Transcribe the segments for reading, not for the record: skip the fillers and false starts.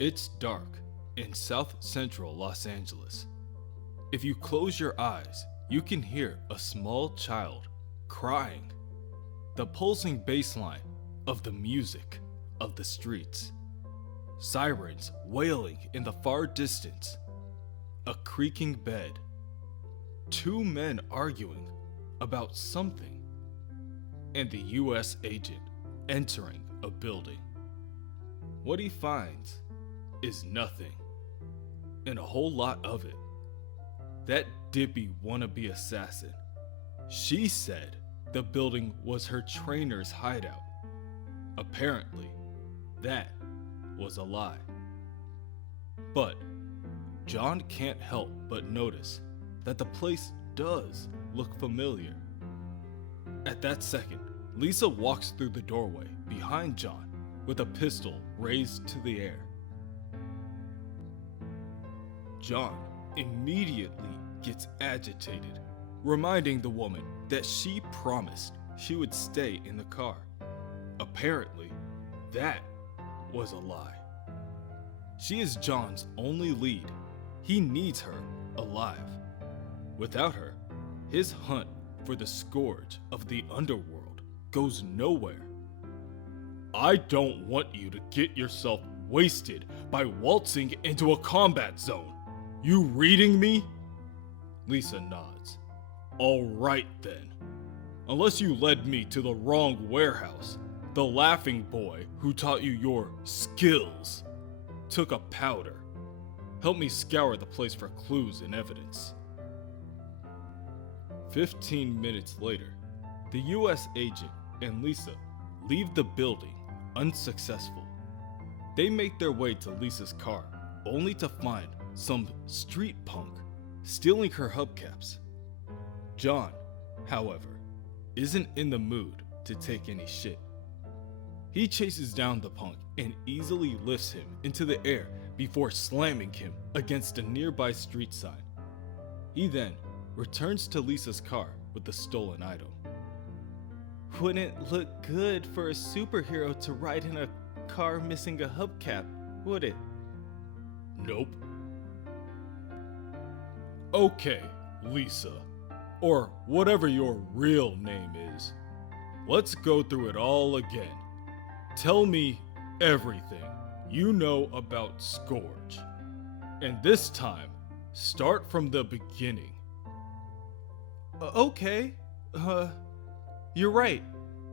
It's dark in south central Los Angeles. If you close your eyes, you can hear a small child crying, the pulsing bass line of the music of the streets, sirens wailing in the far distance, a creaking bed, two men arguing about something, and the US agent entering a building. What he finds is nothing, and a whole lot of it. That dippy wannabe assassin. She said the building was her trainer's hideout. Apparently, that was a lie. But John can't help but notice that the place does look familiar. At that second, Lisa walks through the doorway behind John with a pistol raised to the air. John immediately gets agitated, reminding the woman that she promised she would stay in the car. Apparently, that was a lie. She is John's only lead. He needs her alive. Without her, his hunt for the scourge of the underworld goes nowhere. I don't want you to get yourself wasted by waltzing into a combat zone. You reading me? Lisa nods. All right then. Unless you led me to the wrong warehouse, the laughing boy who taught you your skills took a powder. Help me scour the place for clues and evidence. 15 minutes later, the US agent and Lisa leave the building unsuccessful. They make their way to Lisa's car, only to find some street punk stealing her hubcaps. John, however, isn't in the mood to take any shit. He chases down the punk and easily lifts him into the air before slamming him against a nearby street sign. He then returns to Lisa's car with the stolen item. Wouldn't look good for a superhero to ride in a car missing a hubcap, would it? Nope. Okay, Lisa, or whatever your real name is. Let's go through it all again. Tell me everything you know about Scourge. And this time, start from the beginning. Okay, you're right.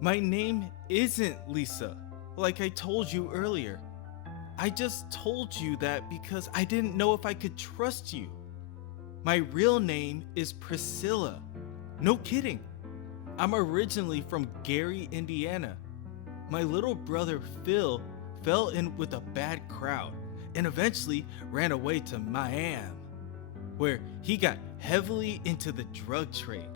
My name isn't Lisa, like I told you earlier. I just told you that because I didn't know if I could trust you. My real name is Priscilla. No kidding. I'm originally from Gary, Indiana. My little brother Phil fell in with a bad crowd and eventually ran away to Miami, where he got heavily into the drug trade.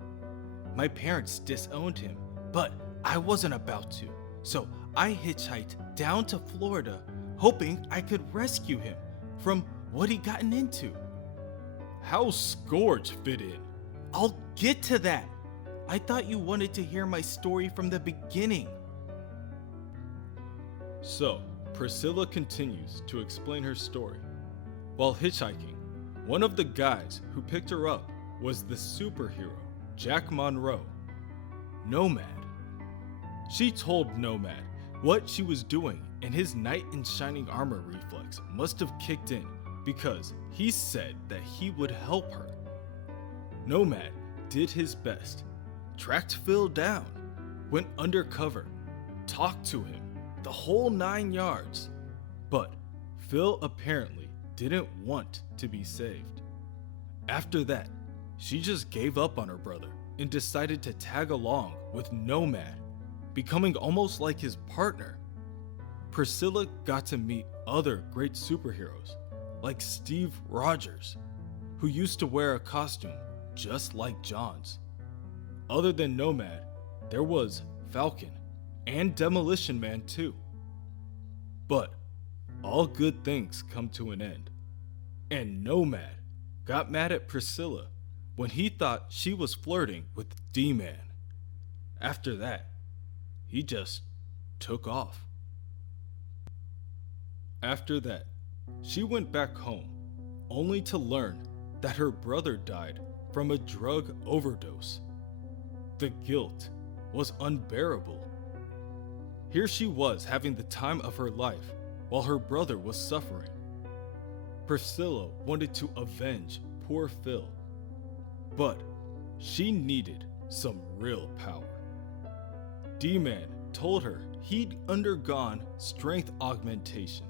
My parents disowned him, but I wasn't about to, so I hitchhiked down to Florida, hoping I could rescue him from what he'd gotten into. How Scourge fit in? I'll get to that. I thought you wanted to hear my story from the beginning. So, Priscilla continues to explain her story. While hitchhiking, one of the guys who picked her up was the superhero, Jack Monroe, Nomad. She told Nomad what she was doing, and his knight in shining armor reflex must have kicked in because he said that he would help her. Nomad did his best, tracked Phil down, went undercover, talked to him, the whole 9 yards. But Phil apparently didn't want to be saved. After that, she just gave up on her brother and decided to tag along with Nomad, becoming almost like his partner. Priscilla got to meet other great superheroes, like Steve Rogers, who used to wear a costume just like John's. Other than Nomad, there was Falcon and Demolition Man too. But all good things come to an end, and Nomad got mad at Priscilla when he thought she was flirting with D-Man. After that, he just took off. After that, She went back home, only to learn that her brother died from a drug overdose. The guilt was unbearable. Here she was having the time of her life while her brother was suffering. Priscilla wanted to avenge poor Phil, but she needed some real power. D-Man told her he'd undergone strength augmentation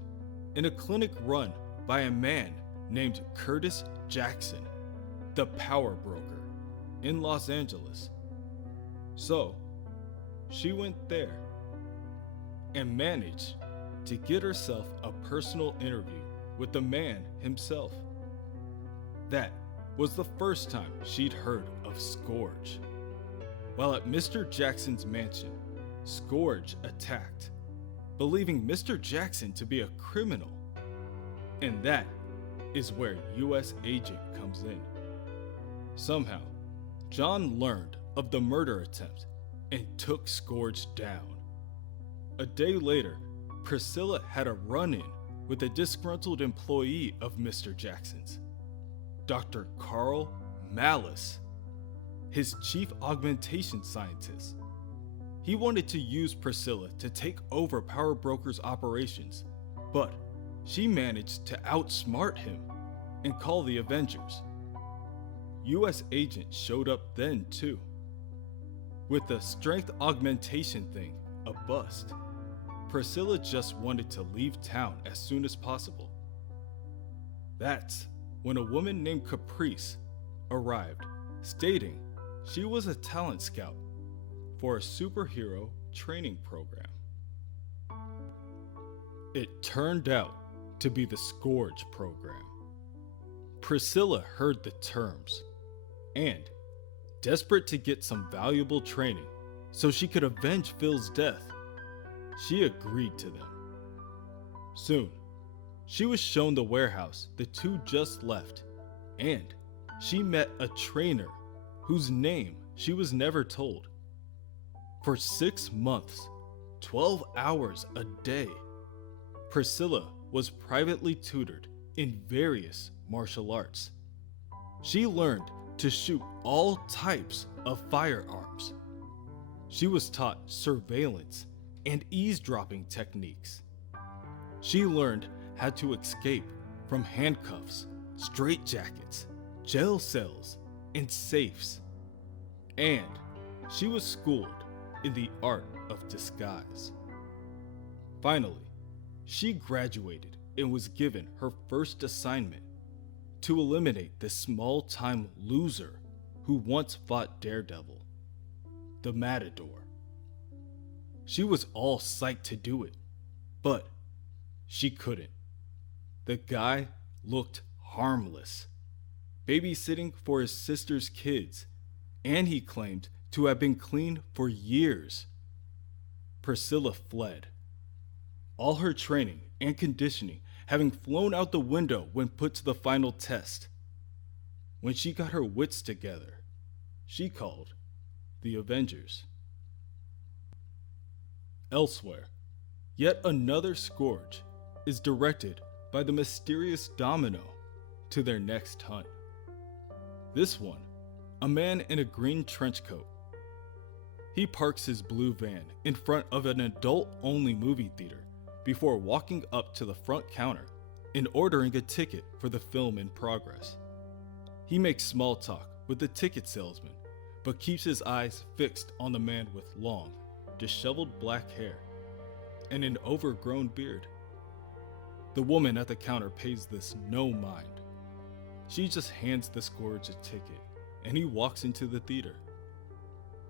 in a clinic run by a man named Curtis Jackson, the power broker, in Los Angeles. So, she went there and managed to get herself a personal interview with the man himself. That was the first time she'd heard of Scourge. While at Mr. Jackson's mansion, Scourge attacked, believing Mr. Jackson to be a criminal. And that is where U.S. Agent comes in. Somehow, John learned of the murder attempt and took Scourge down. A day later, Priscilla had a run-in with a disgruntled employee of Mr. Jackson's, Dr. Carl Malice, his chief augmentation scientist. He wanted to use Priscilla to take over Power Broker's operations, but she managed to outsmart him and call the Avengers. US Agent showed up then too, with the strength augmentation thing a bust. Priscilla just wanted to leave town as soon as possible. That's when a woman named Caprice arrived, stating she was a talent scout for a superhero training program. It turned out to be the Scourge program. Priscilla heard the terms and, desperate to get some valuable training so she could avenge Phil's death, she agreed to them. Soon, she was shown the warehouse the two just left, and she met a trainer whose name she was never told. For 6 months, 12 hours a day, Priscilla was privately tutored in various martial arts. She learned to shoot all types of firearms. She was taught surveillance and eavesdropping techniques. She learned how to escape from handcuffs, straitjackets, jail cells, and safes. And she was schooled in the art of disguise. Finally, she graduated and was given her first assignment to eliminate the small-time loser who once fought Daredevil, the Matador. She was all psyched to do it, but she couldn't. The guy looked harmless, babysitting for his sister's kids, and he claimed to have been clean for years. Priscilla fled, all her training and conditioning having flown out the window when put to the final test. When she got her wits together, she called the Avengers. Elsewhere, yet another Scourge is directed by the mysterious Domino to their next hunt. This one, a man in a green trench coat. He parks his blue van in front of an adult-only movie theater before walking up to the front counter and ordering a ticket for the film in progress. He makes small talk with the ticket salesman, but keeps his eyes fixed on the man with long, disheveled black hair and an overgrown beard. The woman at the counter pays this no mind. She just hands the Scourge a ticket, and he walks into the theater.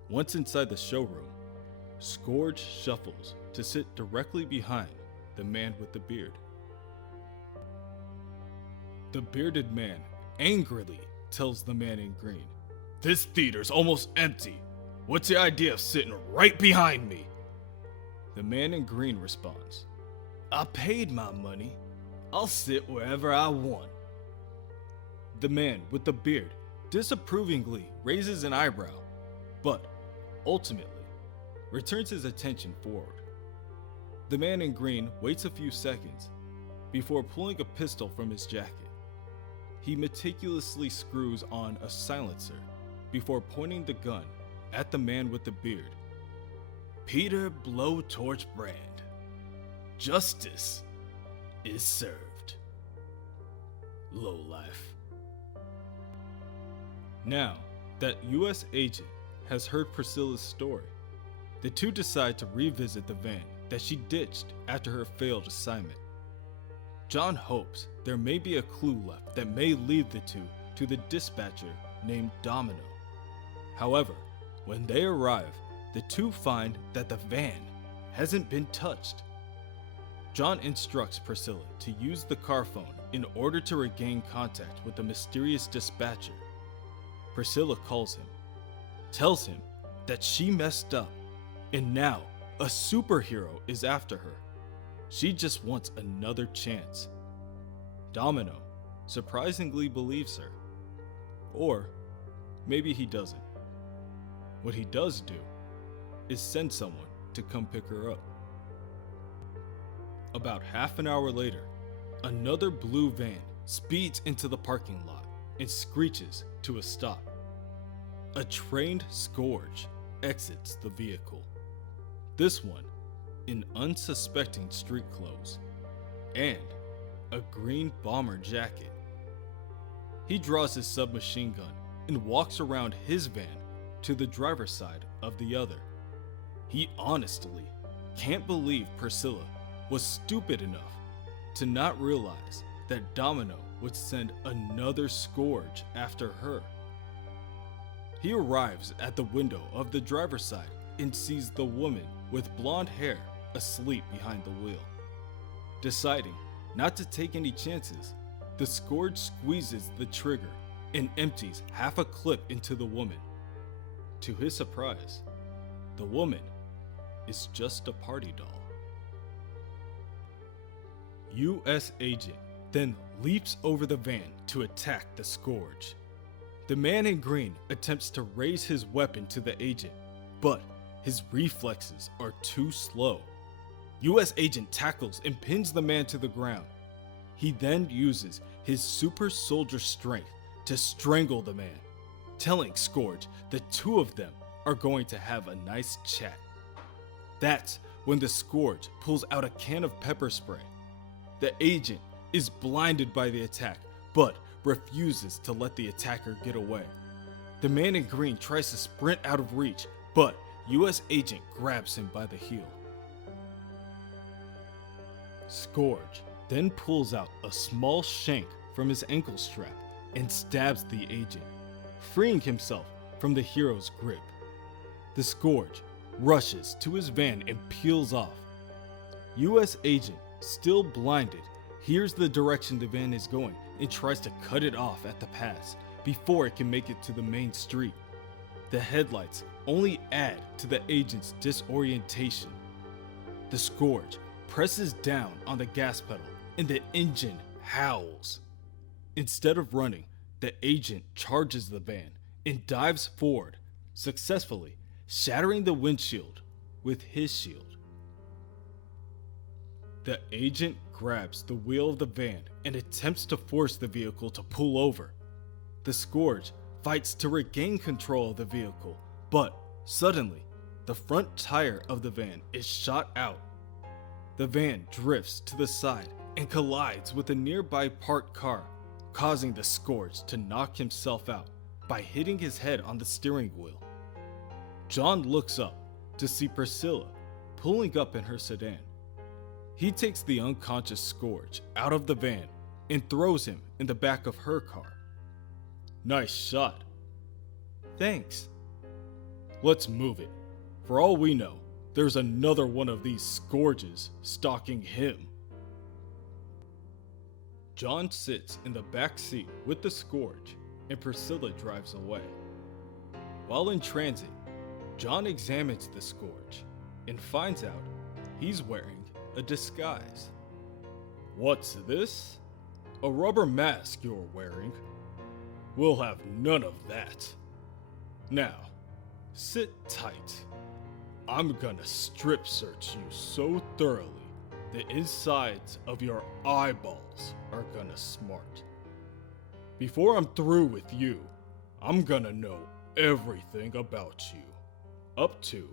Once inside the showroom, Scourge shuffles to sit directly behind the man with the beard. The bearded man angrily tells the man in green, "This theater's almost empty. What's the idea of sitting right behind me?" The man in green responds, "I paid my money. I'll sit wherever I want." The man with the beard disapprovingly raises an eyebrow, but ultimately returns his attention forward. The man in green waits a few seconds, before pulling a pistol from his jacket. He meticulously screws on a silencer before pointing the gun at the man with the beard. Peter Blowtorch Brand. Justice is served. Lowlife. Now that U.S. agent has heard Priscilla's story, the two decide to revisit the van that she ditched after her failed assignment. John hopes there may be a clue left that may lead the two to the dispatcher named Domino. However, when they arrive, the two find that the van hasn't been touched. John instructs Priscilla to use the car phone in order to regain contact with the mysterious dispatcher. Priscilla calls him, tells him that she messed up, and now a superhero is after her. She just wants another chance. Domino surprisingly believes her. Or maybe he doesn't. What he does do is send someone to come pick her up. About half an hour later, another blue van speeds into the parking lot and screeches to a stop. A trained scourge exits the vehicle. This one in unsuspecting street clothes and a green bomber jacket. He draws his submachine gun and walks around his van to the driver's side of the other. He honestly can't believe Priscilla was stupid enough to not realize that Domino would send another scourge after her. He arrives at the window of the driver's side and sees the woman with blonde hair asleep behind the wheel. Deciding not to take any chances, the scourge squeezes the trigger and empties half a clip into the woman. To his surprise, the woman is just a party doll. U.S. agent then leaps over the van to attack the scourge. The man in green attempts to raise his weapon to the agent, but his reflexes are too slow. U.S. agent tackles and pins the man to the ground. He then uses his super soldier strength to strangle the man, telling Scourge the two of them are going to have a nice chat. That's when the Scourge pulls out a can of pepper spray. The agent is blinded by the attack, but refuses to let the attacker get away. The man in green tries to sprint out of reach, but U.S. agent grabs him by the heel. Scourge then pulls out a small shank from his ankle strap and stabs the agent, freeing himself from the hero's grip. The Scourge rushes to his van and peels off. U.S. agent, still blinded, hears the direction the van is going and tries to cut it off at the pass before it can make it to the main street. The headlights only add to the agent's disorientation. The Scourge presses down on the gas pedal and the engine howls. Instead of running, the agent charges the van and dives forward, successfully shattering the windshield with his shield. The agent grabs the wheel of the van and attempts to force the vehicle to pull over. The Scourge fights to regain control of the vehicle, but suddenly, the front tire of the van is shot out. The van drifts to the side and collides with a nearby parked car, causing the Scourge to knock himself out by hitting his head on the steering wheel. John looks up to see Priscilla pulling up in her sedan. He takes the unconscious Scourge out of the van and throws him in the back of her car. Nice shot. Thanks. Let's move it. For all we know, there's another one of these Scourges stalking him. John sits in the back seat with the Scourge and Priscilla drives away. While in transit, John examines the Scourge and finds out he's wearing a disguise. What's this? A rubber mask you're wearing? We'll have none of that. Now, sit tight. I'm gonna strip search you so thoroughly, the insides of your eyeballs are gonna smart. Before I'm through with you, I'm gonna know everything about you, up to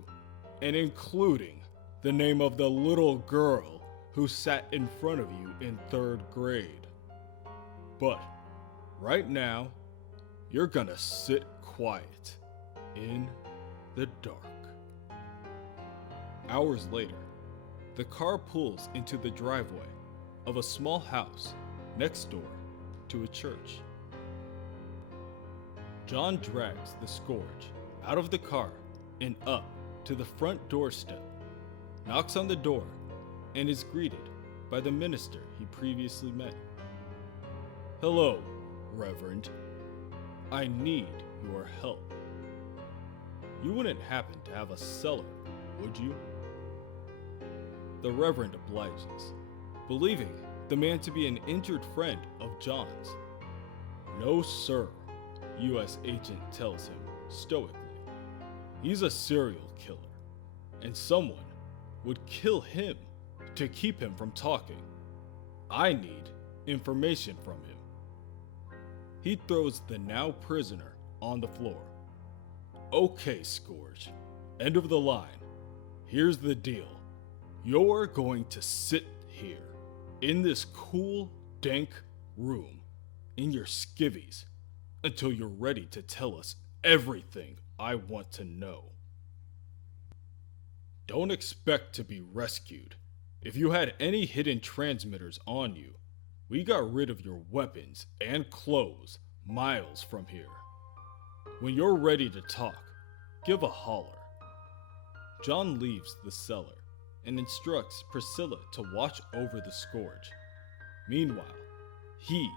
and including the name of the little girl who sat in front of you in 3rd grade. But right now, you're gonna sit quiet in the dark. Hours later, the car pulls into the driveway of a small house next door to a church. John drags the scourge out of the car and up to the front doorstep, knocks on the door, and is greeted by the minister he previously met. "Hello, Reverend. I need your help. You wouldn't happen to have a cellar, would you?" The Reverend obliges, believing the man to be an injured friend of John's. "No, sir," U.S. agent tells him stoically. "He's a serial killer, and someone would kill him to keep him from talking. I need information from him." He throws the now prisoner on the floor. "Okay, Scourge, end of the line. Here's the deal. You're going to sit here, in this cool, dank room, in your skivvies, until you're ready to tell us everything I want to know. Don't expect to be rescued. If you had any hidden transmitters on you, we got rid of your weapons and clothes miles from here. When you're ready to talk, give a holler." John leaves the cellar and instructs Priscilla to watch over the Scourge. Meanwhile, he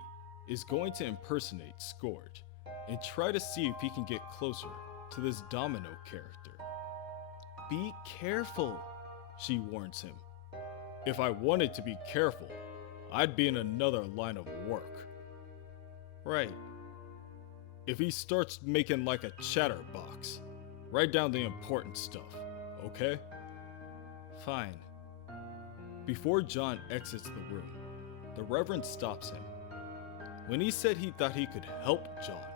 is going to impersonate Scourge and try to see if he can get closer to this Domino character. "Be careful," she warns him. "If I wanted to be careful, I'd be in another line of work." "Right." "If he starts making like a chatterbox, write down the important stuff, okay?" "Fine." Before John exits the room, the Reverend stops him. When he said he thought he could help John,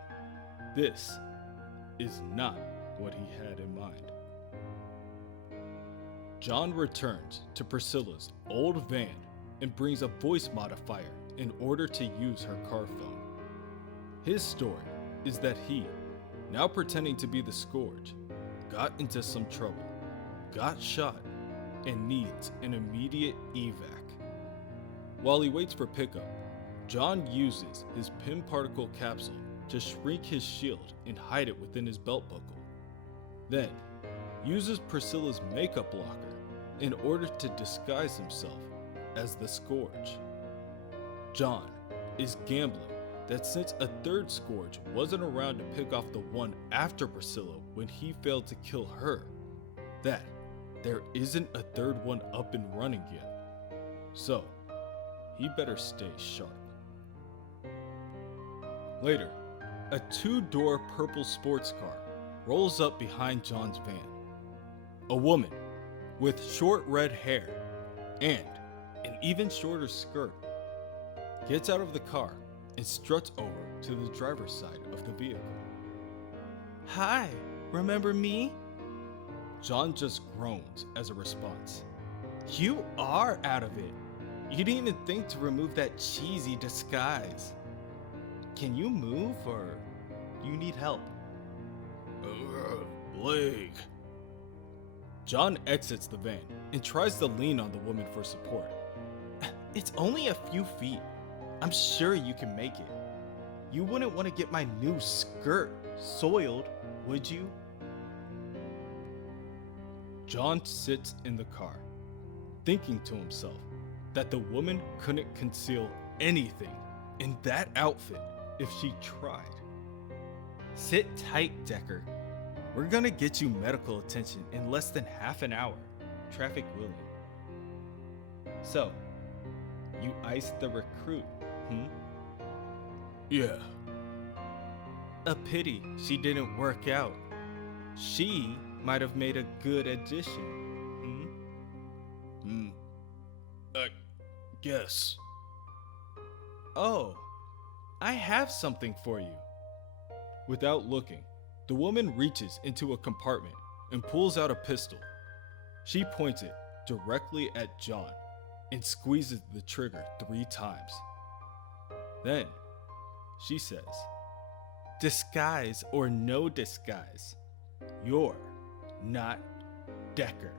this is not what he had in mind. John returns to Priscilla's old van and brings a voice modifier in order to use her car phone. His story is that he, now pretending to be the Scourge, got into some trouble, got shot, and needs an immediate evac. While he waits for pickup, John uses his Pym particle capsule to shrink his shield and hide it within his belt buckle. Then, uses Priscilla's makeup blocker in order to disguise himself as the Scourge. John is gambling that since a 3rd Scourge wasn't around to pick off the one after Priscilla when he failed to kill her, that there isn't a 3rd one up and running yet. So, he better stay sharp. Later, a 2-door purple sports car rolls up behind John's van. A woman with short red hair and an even shorter skirt gets out of the car and struts over to the driver's side of the vehicle. "Hi, remember me?" John just groans as a response. "You are out of it. You didn't even think to remove that cheesy disguise. Can you move or you need help?" "Leg." John exits the van and tries to lean on the woman for support. "It's only a few feet. I'm sure you can make it. You wouldn't want to get my new skirt soiled, would you?" John sits in the car, thinking to himself that the woman couldn't conceal anything in that outfit if she tried. "Sit tight, Decker. We're gonna get you medical attention in less than half an hour, traffic willing." "So, you iced the recruit, "Yeah." A pity she didn't work out. She might have made a good addition, Guess. Oh, I have something for you. Without looking, the woman reaches into a compartment and pulls out a pistol. She points it directly at John and squeezes the trigger 3 times. Then, she says, Disguise or no disguise, you're not Decker.